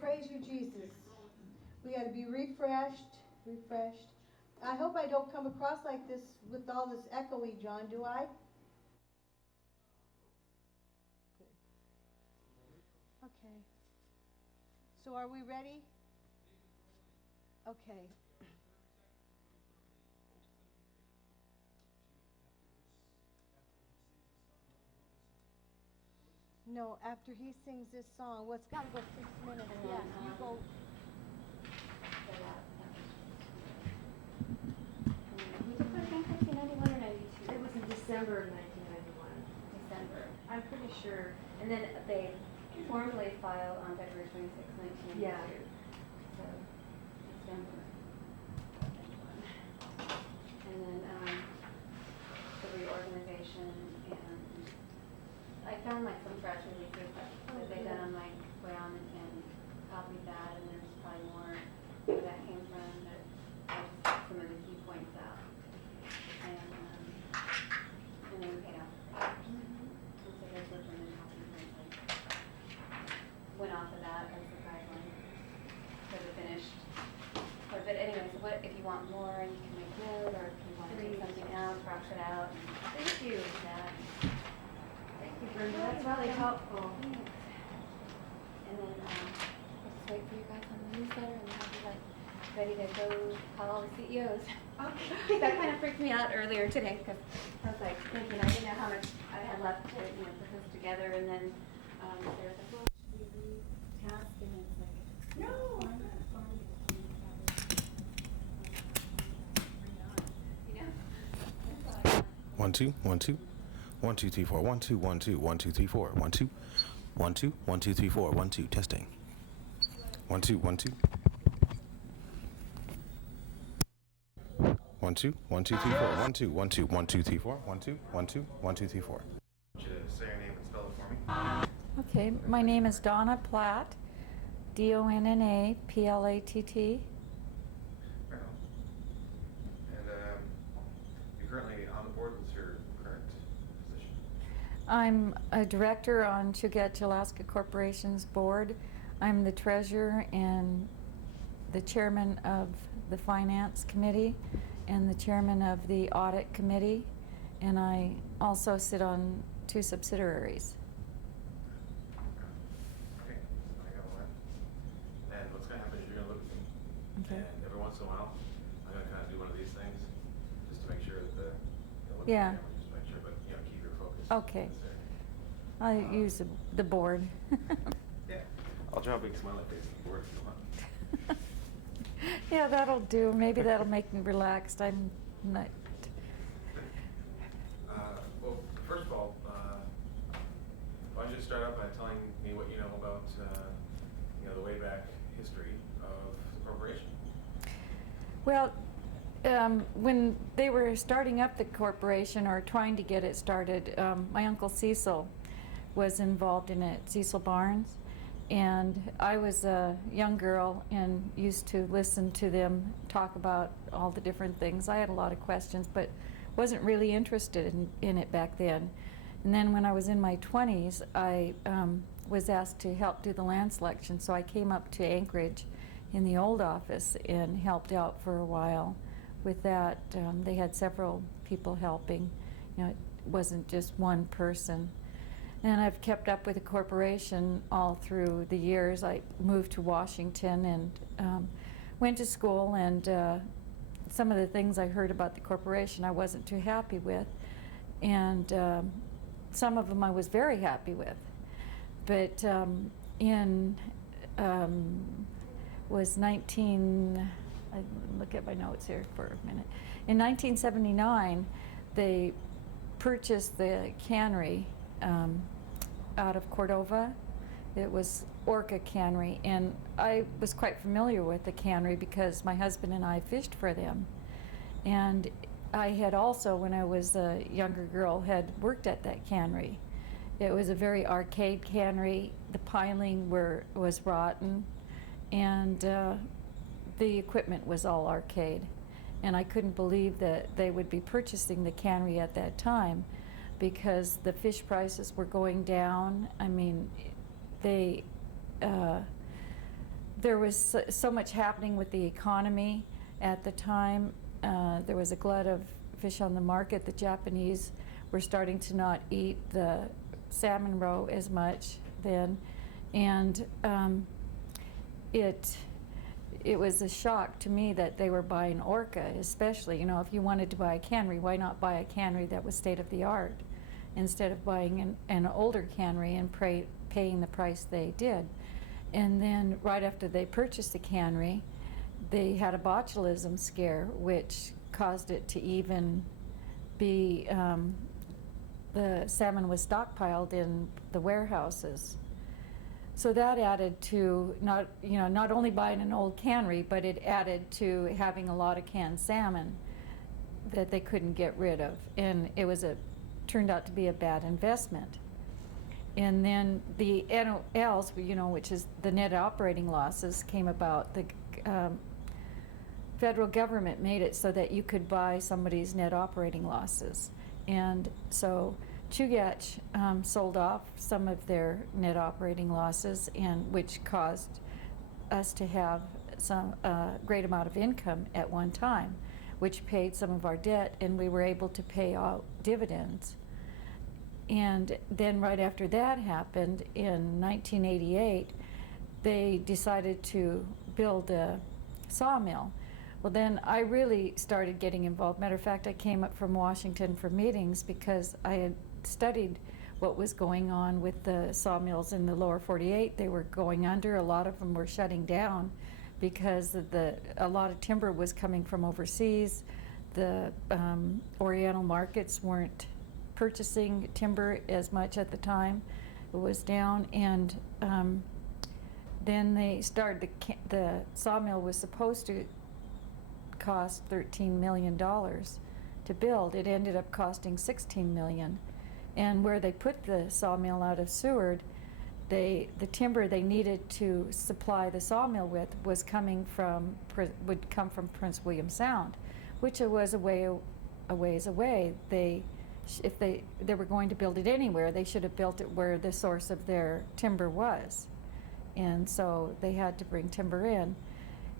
Praise you, Jesus. We got to be refreshed. I hope I don't come across like this with all this echoey, John, do I? Good. Okay. So are we ready? Okay. No, after he sings this song, well, it's got to go 6 minutes. Yeah, you go. We took our thing 1991 or 92. It was in December of 1991. December. I'm pretty sure. And then they formally filed on February 26, 1992. Yeah. So December of 91. And then the reorganization, and I found like some press releases that they done on my way on and copied that, and there's probably more where that came from, but I just got some of the key points out. And then we paid off. And so those were from the top and went off of that as a guideline for the finished. But anyway, so what if you want more, you can make note, or if you want to take something out, cross it out. And thank you. Thank you, Brenda. That's really helpful. And then I'll just wait for you guys on the newsletter, and I'll be like ready to go call all the CEOs. Okay. That kind of freaked me out earlier today because I was like thinking I didn't know how much I had left to put this together, and then there's like, well, should we task, and it's like, no, I'm not fine. You know. 1 2 1 2 1 2 3 4 1 2 1 2 1 2 3 4 1 2 1 2 1 2 3 4 1 2 testing 1 2 1 2 1 2 1 2 3 4 1 2 1 2 1 2 3 4 1 2 1 2 1 2 3 4. I want you to say your name and spell it for me. Okay, my name is Donna Platt, Donna Platt. Right on. And you're currently on the board. What's your current position? I'm a director on Chugach Corporation's board. I'm the treasurer and the chairman of the finance committee and the chairman of the audit committee, and I also sit on 2 subsidiaries. Okay, I got one. And what's going to happen is you're going to look at me. Okay. And every once in a while, I'm going to kind of do one of these things just to make sure that look Yeah. at the camera, just to make sure, but keep your focus. Okay. in this area. I use the board. Yeah. I'll draw a big smiley face on the board if you want. Yeah, that'll do. Maybe that'll make me relaxed. I'm not. Well, first of all, why don't you start out by telling me what you know about the way back history of the corporation? Well, when they were starting up the corporation or trying to get it started, my uncle Cecil was involved in it, Cecil Barnes, and I was a young girl and used to listen to them talk about all the different things. I had a lot of questions, but wasn't really interested in it back then. And then when I was in my 20s, I was asked to help do the land selection, so I came up to Anchorage in the old office and helped out for a while with that. They had several people helping. It wasn't just one person. And I've kept up with the corporation all through the years. I moved to Washington and went to school, and some of the things I heard about the corporation I wasn't too happy with, and some of them I was very happy with. But was 19, I look at my notes here for a minute. In 1979, they purchased the cannery out of Cordova. It was Orca Cannery, and I was quite familiar with the cannery because my husband and I fished for them. And I had also, when I was a younger girl, had worked at that cannery. It was a very arcade cannery. The piling was rotten, and the equipment was all arcade. And I couldn't believe that they would be purchasing the cannery at that time, because the fish prices were going down. I mean, they, there was so much happening with the economy at the time. There was a glut of fish on the market. The Japanese were starting to not eat the salmon roe as much then, and it was a shock to me that they were buying orca, especially. You know, if you wanted to buy a cannery, why not buy a cannery that was state of the art instead of buying an older cannery and paying the price they did? And then right after they purchased the cannery, they had a botulism scare, which caused it to even be, the salmon was stockpiled in the warehouses. So that added to not only buying an old cannery, but it added to having a lot of canned salmon that they couldn't get rid of, and it was turned out to be a bad investment. And then the NOLs, which is the net operating losses, came about. The federal government made it so that you could buy somebody's net operating losses, and so Chugach sold off some of their net operating losses, and which caused us to have some great amount of income at one time, which paid some of our debt, and we were able to pay out dividends. And then right after that happened, in 1988, they decided to build a sawmill. Well, then I really started getting involved. Matter of fact, I came up from Washington for meetings because I had studied what was going on with the sawmills in the lower 48. They were going under. A lot of them were shutting down because a lot of timber was coming from overseas. The Oriental markets weren't purchasing timber as much at the time. It was down, and then they started, the sawmill was supposed to cost $13 million to build. It ended up costing $16 million. And where they put the sawmill out of Seward, the timber they needed to supply the sawmill with would come from Prince William Sound, which was a ways away. If they were going to build it anywhere, they should have built it where the source of their timber was. And so they had to bring timber in.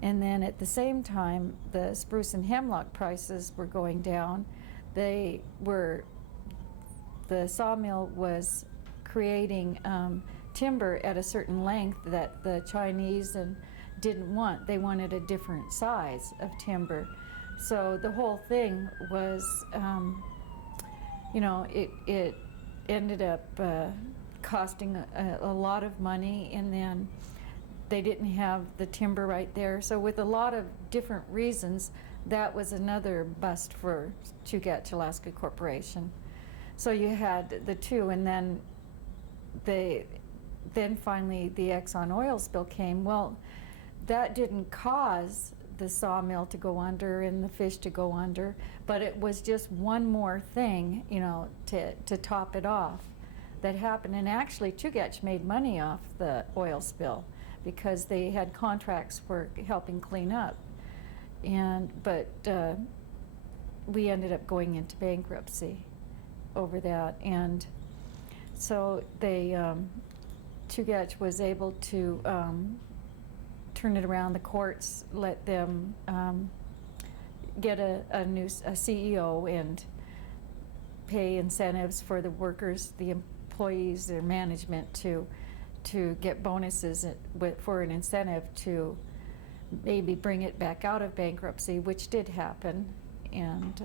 And then at the same time, the spruce and hemlock prices were going down. The sawmill was creating timber at a certain length that the Chinese didn't want. They wanted a different size of timber. So the whole thing was, it ended up costing a lot of money, and then they didn't have the timber right there. So with a lot of different reasons, that was another bust for Chugach Alaska Corporation. So you had the two, and then finally the Exxon oil spill came. Well, that didn't cause the sawmill to go under and the fish to go under, but it was just one more thing, to top it off that happened. And actually Chugach made money off the oil spill because they had contracts for helping clean up. But we ended up going into bankruptcy over that, and so Chugach was able to turn it around. The courts let them get a new CEO and pay incentives for the workers, the employees, their management to get bonuses for an incentive to maybe bring it back out of bankruptcy, which did happen. And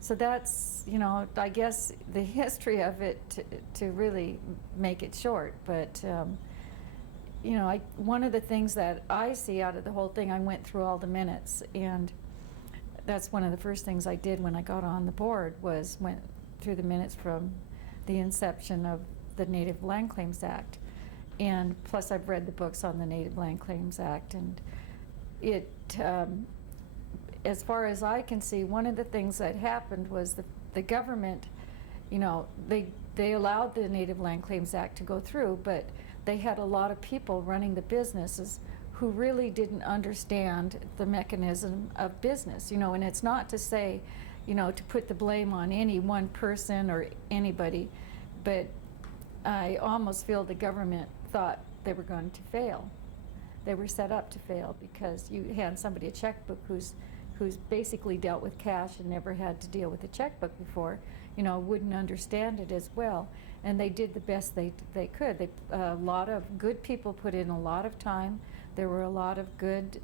so that's, I guess the history of it to really make it short. But, one of the things that I see out of the whole thing, I went through all the minutes, and that's one of the first things I did when I got on the board was went through the minutes from the inception of the Native Land Claims Act. And plus I've read the books on the Native Land Claims Act, and it, as far as I can see, one of the things that happened was the government, they allowed the Native Land Claims Act to go through, but they had a lot of people running the businesses who really didn't understand the mechanism of business, and it's not to say, to put the blame on any one person or anybody, but I almost feel the government thought they were going to fail. They were set up to fail because you hand somebody a checkbook who's basically dealt with cash and never had to deal with a checkbook before, wouldn't understand it as well. And they did the best they could. A lot of good people put in a lot of time. There were a lot of good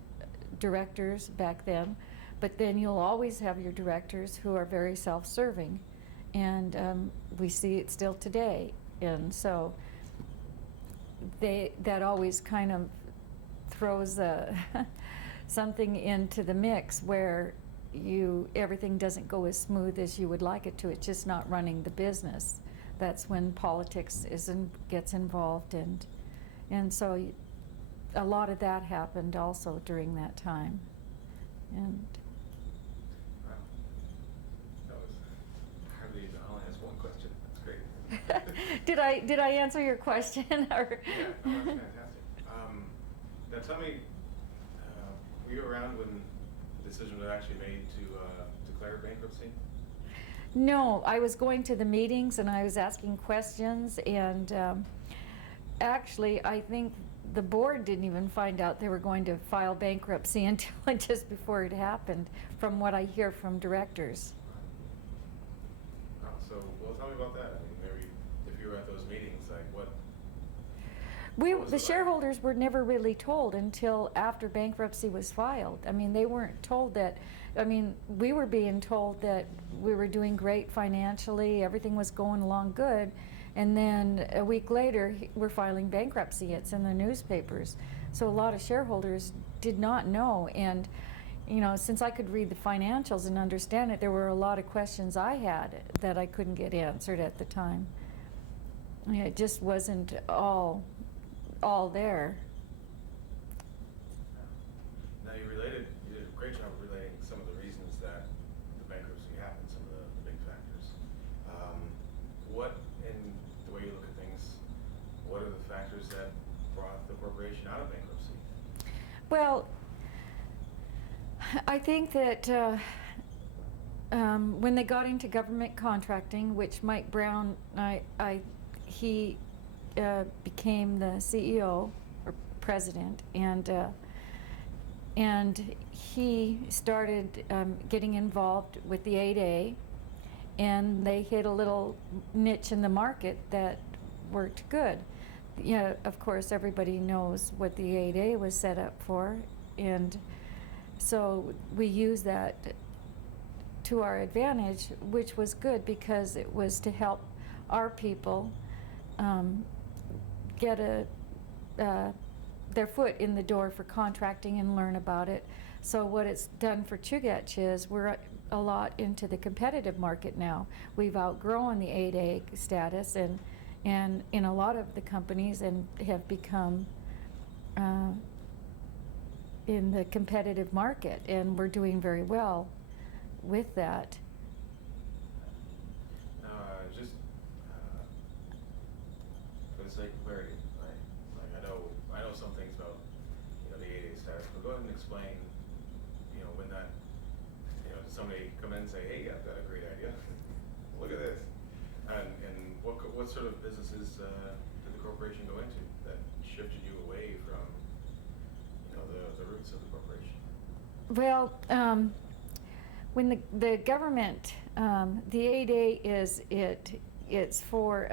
directors back then, but then you'll always have your directors who are very self-serving, and we see it still today. And so that always kind of throws something into the mix where everything doesn't go as smooth as you would like it to. It's just not running the business. That's when politics gets involved, and so a lot of that happened also during that time. And Wow. That was hardly even, I'll ask one question. That's great. did I answer your question? Or Yeah, no, that's fantastic. Now tell me, were you around when the decision was actually made to declare bankruptcy? No, I was going to the meetings and I was asking questions, and actually I think the board didn't even find out they were going to file bankruptcy until just before it happened, from what I hear from directors. Wow. So, well, tell me about that. I mean, maybe if you were at those meetings, like what was it The like? shareholders were never really told until after bankruptcy was filed. I mean, they weren't told that. I mean, we were being told that we were doing great financially, everything was going along good, and then a week later we're filing bankruptcy. It's in the newspapers. So a lot of shareholders did not know, and since I could read the financials and understand it, there were a lot of questions I had that I couldn't get answered at the time. It just wasn't all there. Now you did a great job of relating some of the reasons that the bankruptcy happened, some of the big factors. What, in the way you look at things, what are the factors that brought the corporation out of bankruptcy? Well, I think that when they got into government contracting, which Mike Brown, he became the CEO or president, and he started getting involved with the 8A, and they hit a little niche in the market that worked good. Of course, everybody knows what the 8A was set up for, and so we used that to our advantage, which was good because it was to help our people get their foot in the door for contracting and learn about it. So what it's done for Chugach is we're a lot into the competitive market now. We've outgrown the 8A status and in a lot of the companies and have become in the competitive market, and we're doing very well with that. Just for the sake of clarity, I know some things about the 8A status, but go ahead and explain when that does somebody come in and say, hey, I've got a great idea, look at this, and what sort of businesses did the corporation go into that shifted you away from the roots of the corporation? Well, when the government, the 8A it's for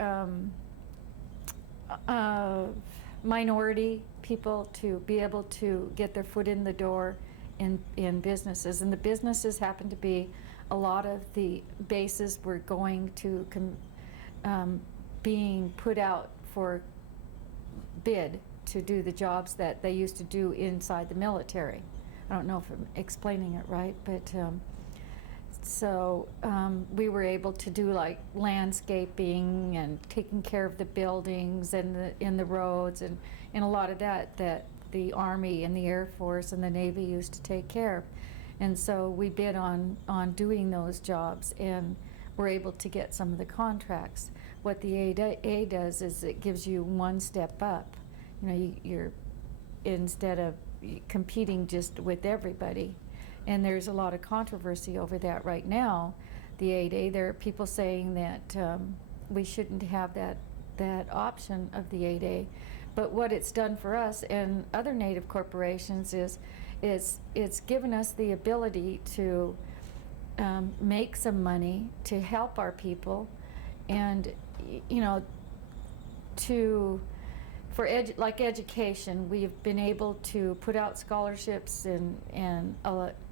minority people to be able to get their foot in the door in businesses, and the businesses happen to be a lot of the bases were going to being put out for bid to do the jobs that they used to do inside the military. I don't know if I'm explaining it right, but so we were able to do like landscaping and taking care of the buildings and in the roads and a lot of that the Army and the Air Force and the Navy used to take care of. And so we bid on doing those jobs and were able to get some of the contracts. What the 8A does is it gives you one step up. You're instead of competing just with everybody. And there's a lot of controversy over that right now. The 8A, there are people saying that we shouldn't have that that option of the 8A. But what it's done for us and other Native corporations is it's given us the ability to make some money to help our people, and you know, like education, we've been able to put out scholarships, and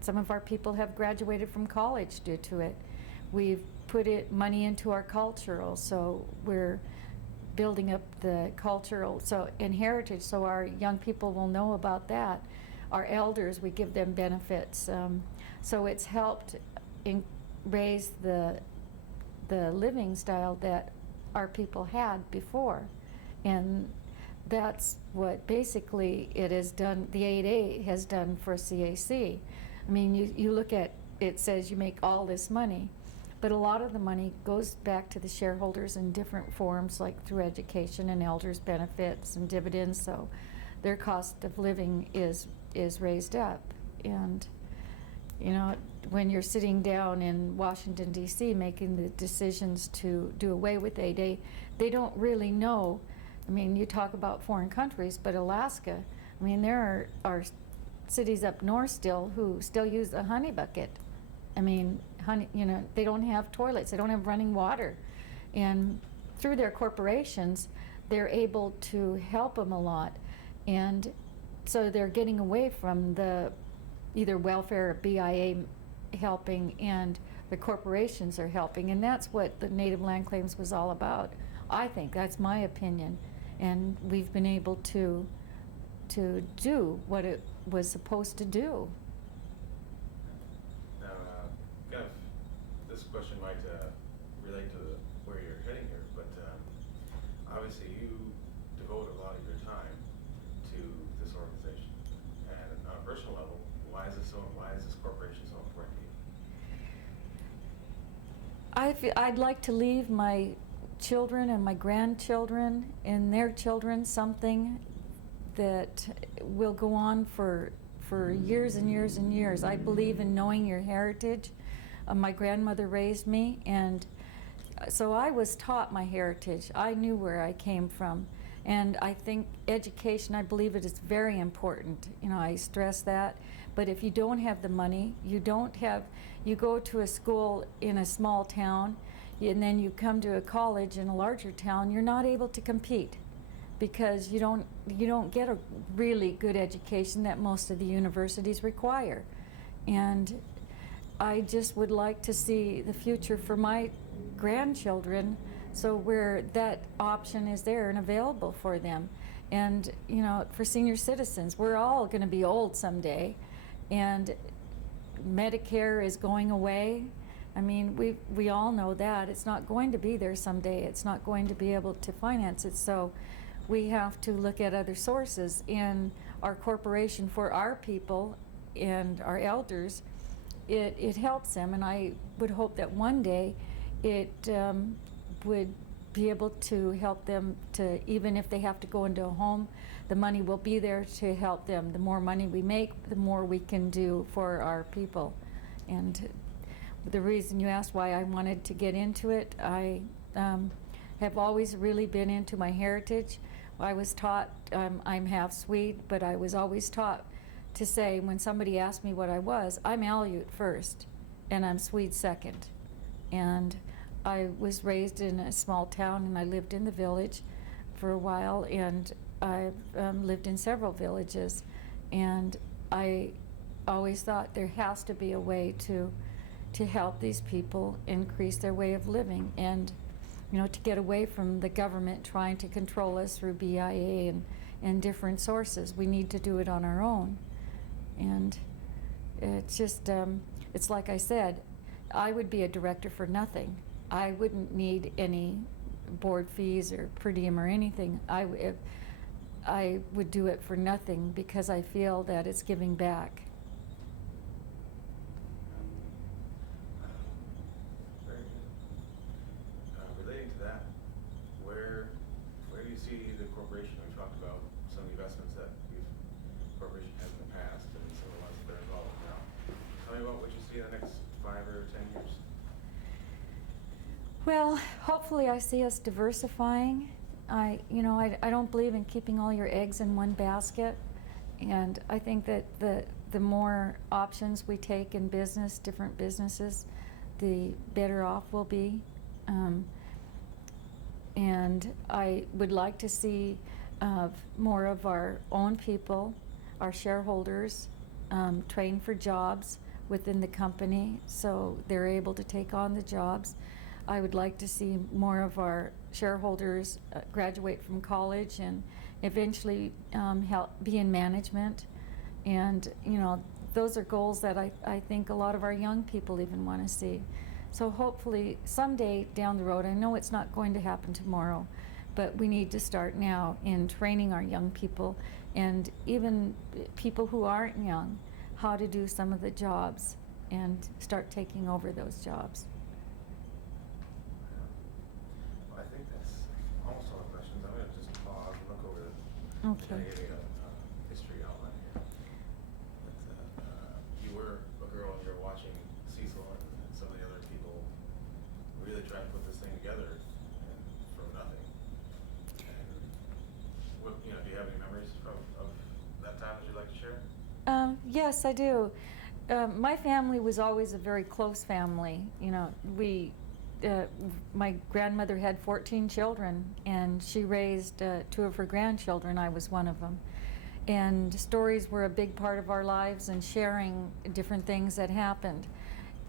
some of our people have graduated from college due to it. We've put money into our cultural, so we're building up the cultural and heritage, so our young people will know about that. Our elders, we give them benefits, so it's helped raise the living style that our people had before, and that's what basically it has done. The 8A has done for CAC. I mean, you look at it, says you make all this money, but a lot of the money goes back to the shareholders in different forms, like through education and elders benefits and dividends, so their cost of living is raised up. And you know, when you're sitting down in Washington, D.C. making the decisions to do away with 8A, they don't really know. I mean, you talk about foreign countries, but Alaska, I mean, there are cities up north still who still use a honey bucket. I mean, honey, you know, they don't have toilets, they don't have running water. And through their corporations, they're able to help them a lot. And so they're getting away from the either welfare or BIA helping, and the corporations are helping. And that's what the Native Land Claims was all about. I think that's my opinion. And we've been able to do what it was supposed to do. Now, kind of, this question might relate to where you're heading here, but obviously you devote a lot of your time to this organization. And on a personal level, why is this corporation so important to you? I'd like to leave my children and my grandchildren and their children something that will go on for years and years and years. I believe in knowing your heritage. My grandmother raised me, and so I was taught my heritage. I knew where I came from. And I think education, I believe it is very important. You know, I stress that. But if you don't have the money, you go to a school in a small town, and then you come to a college in a larger town, you're not able to compete because you don't get a really good education that most of the universities require. And I just would like to see the future for my grandchildren, so where that option is there and available for them. And you know, for senior citizens, we're all going to be old someday, and Medicare is going away. I mean, we all know that it's not going to be there someday. It's not going to be able to finance it. So we have to look at other sources. And our corporation, for our people and our elders, it helps them. And I would hope that one day it would be able to help them to, even if they have to go into a home, the money will be there to help them. The more money we make, the more we can do for our people. And the reason you asked why I wanted to get into it, I have always really been into my heritage. I was taught, I'm half Swede, but I was always taught to say, when somebody asked me what I was, I'm Aleut first, and I'm Swede second. And I was raised in a small town, and I lived in the village for a while, and I've lived in several villages. And I always thought there has to be a way to help these people increase their way of living, and you know, to get away from the government trying to control us through BIA and different sources. We need to do it on our own. And it's just, it's like I said, I would be a director for nothing. I wouldn't need any board fees or per diem or anything. I would do it for nothing because I feel that it's giving back. Very good. Relating to that, where do you see the corporation? We talked about some investments that the corporation has in the past and some of the ones that they're involved in now. Tell me about what you see in the next 5 or 10 years. Well, hopefully I see us diversifying I don't believe in keeping all your eggs in one basket. And I think that the more options we take in business, different businesses, the better off we'll be. And I would like to see more of our own people, our shareholders, train for jobs within the company so they're able to take on the jobs. I would like to see more of our shareholders graduate from college and eventually help be in management. And those are goals that I think a lot of our young people even want to see. So hopefully someday down the road, I know it's not going to happen tomorrow, but we need to start now in training our young people and even people who aren't young how to do some of the jobs and start taking over those jobs. Well, I think that's almost all the questions. I'm going to just pause and look over the Okay. history outline here. But, you were a girl and you were watching Cecil and some of the other people really try to put this thing together and from nothing. And what, do you have any memories of that time that you'd like to share? Yes, I do. My family was always a very close family. My grandmother had 14 children, and she raised 2 of her grandchildren. I was one of them. And stories were a big part of our lives and sharing different things that happened.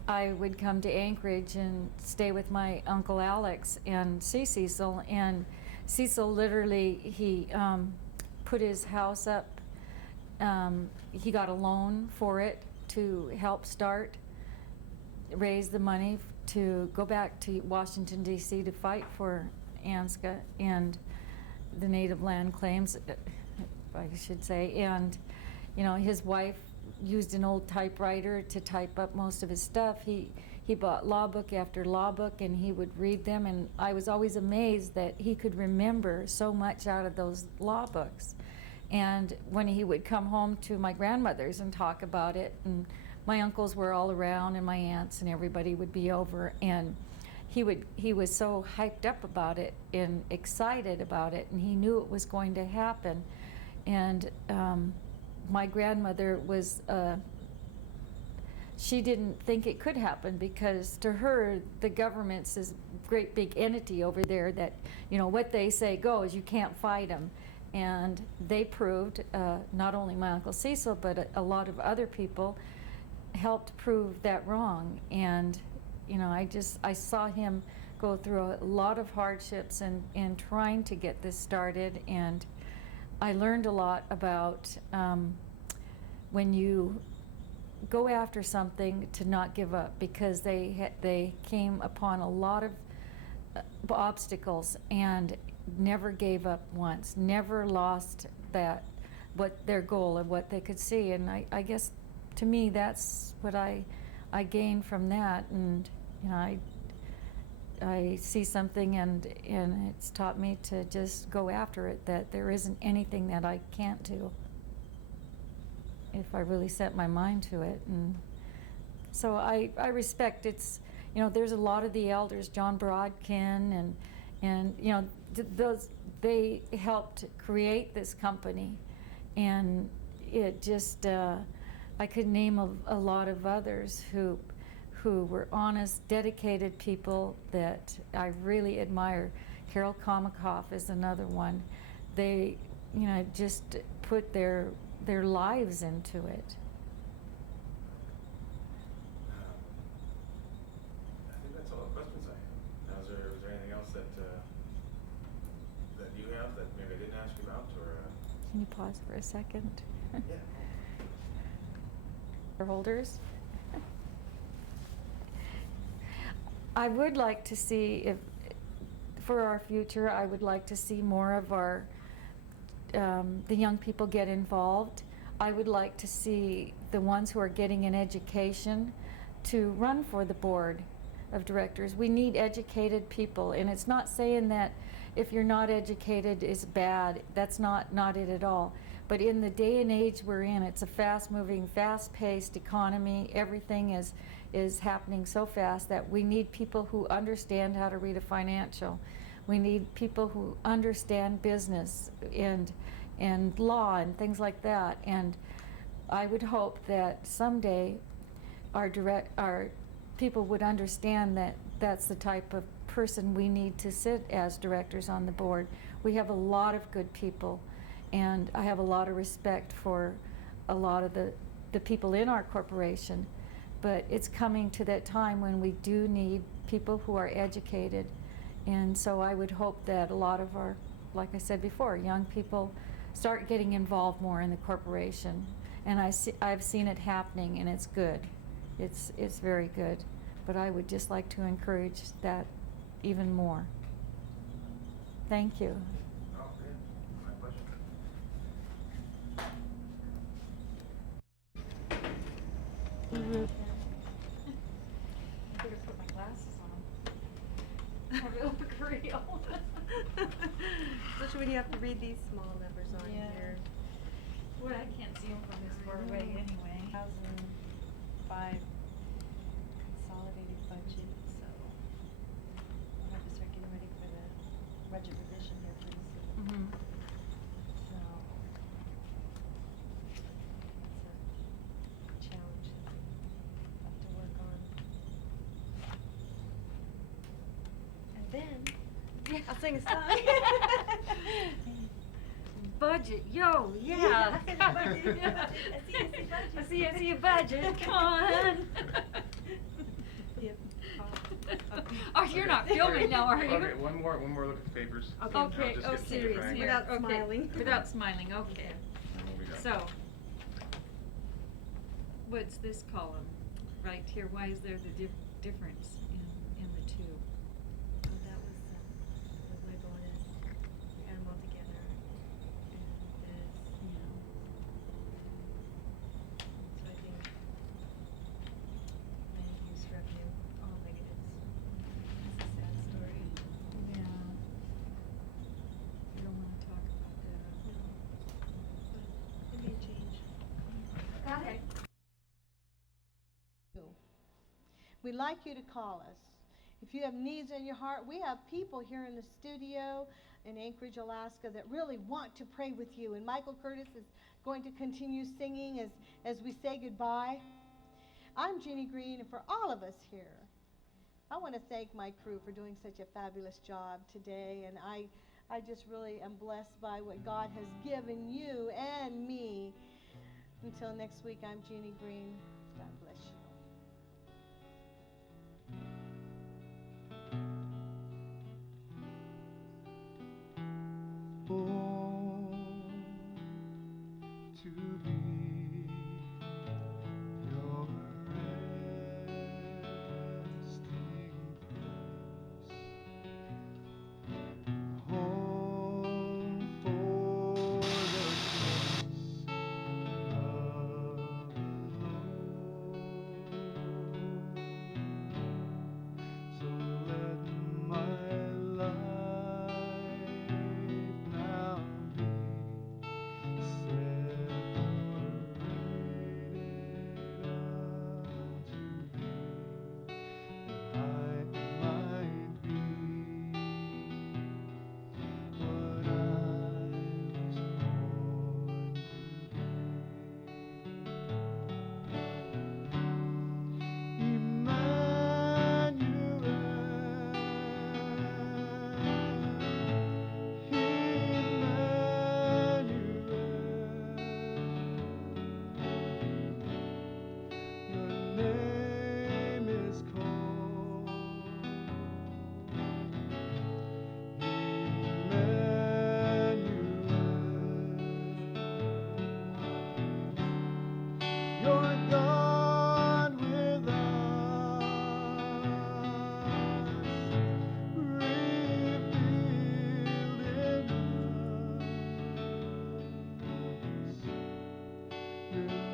I would come to Anchorage and stay with my Uncle Alex and see Cecil. And Cecil literally, he put his house up. He got a loan for it to help raise the money to go back to Washington, D.C. to fight for ANSCA and the native land claims, I should say. And, his wife used an old typewriter to type up most of his stuff. He bought law book after law book, and he would read them, and I was always amazed that he could remember so much out of those law books. And when he would come home to my grandmother's and talk about it, and my uncles were all around and my aunts and everybody would be over, and he was so hyped up about it and excited about it, and he knew it was going to happen. And my grandmother was, she didn't think it could happen because to her, the government's this great big entity over there that, what they say goes, you can't fight them. And they proved, not only my Uncle Cecil, but a lot of other people helped prove that wrong. And, I saw him go through a lot of hardships in trying to get this started. And I learned a lot about when you go after something to not give up, because they came upon a lot of obstacles and never gave up once, never lost their goal and what they could see. And I guess to me that's what I gained from that. And I see something and it's taught me to just go after it, that there isn't anything that I can't do if I really set my mind to it. And so I respect there's a lot of the elders, John Brodkin and they helped create this company, and it just I could name a lot of others who were honest, dedicated people that I really admire. Carol Komikoff is another one. They just put their lives into it. I think that's all the questions I have. Now, is there anything else that you have that maybe I didn't ask you about, or? Can you pause for a second? Yeah. Shareholders. I would like to see for our future, I would like to see more of our the young people get involved. I would like to see the ones who are getting an education to run for the board of directors. We need educated people, and it's not saying that if you're not educated is bad. That's not it at all. But in the day and age we're in, it's a fast-moving, fast-paced economy. Everything is happening so fast that we need people who understand how to read a financial. We need people who understand business and law and things like that. And I would hope that someday our people would understand that that's the type of person we need to sit as directors on the board. We have a lot of good people, and I have a lot of respect for a lot of the people in our corporation, but it's coming to that time when we do need people who are educated. And so I would hope that a lot of our, like I said before, young people start getting involved more in the corporation. And I've seen it happening, and it's good. It's very good. But I would just like to encourage that even more. Thank you. Oh, yeah, my pleasure. I better put my glasses on. Have it look real. Especially when you have to read these small numbers on Yeah. here. Well, I can't see them from this far away anyway. 2005 consolidated budget, so we'll have to start getting ready for the budget revision here pretty soon. Mm-hmm. So it's a challenge that we have to work on. And then I'll sing a song. Budget, yo, yeah. I said budget. I see I see a budget, come on. Yep. Oh, you're not filming now, are you? Okay, one more look at the papers. Okay. I'll Okay, just oh, get to you, serious, Frank, here, Without okay. smiling. Without smiling, okay. and we'll be done. So, what's this column right here? Why is there the difference in the two? So that was my bonus. We had them all together. And this, so I think land use revenue, all negatives. It's a sad story. Yeah. You don't wanna talk about that. But it may change. Got it. We'd like you to call us. If you have needs in your heart, we have people here in the studio in Anchorage, Alaska that really want to pray with you. And Michael Curtis is going to continue singing as we say goodbye. I'm Jeannie Green, and for all of us here, I want to thank my crew for doing such a fabulous job today. And I just really am blessed by what God has given you and me. Until next week, I'm Jeannie Green. God bless you. To be your resting place, home for the peace of the Lord. So let my life now be separated unto thee, that I might be what I was born to be. Your name is called Emmanuel. You're God with us, revealed in us.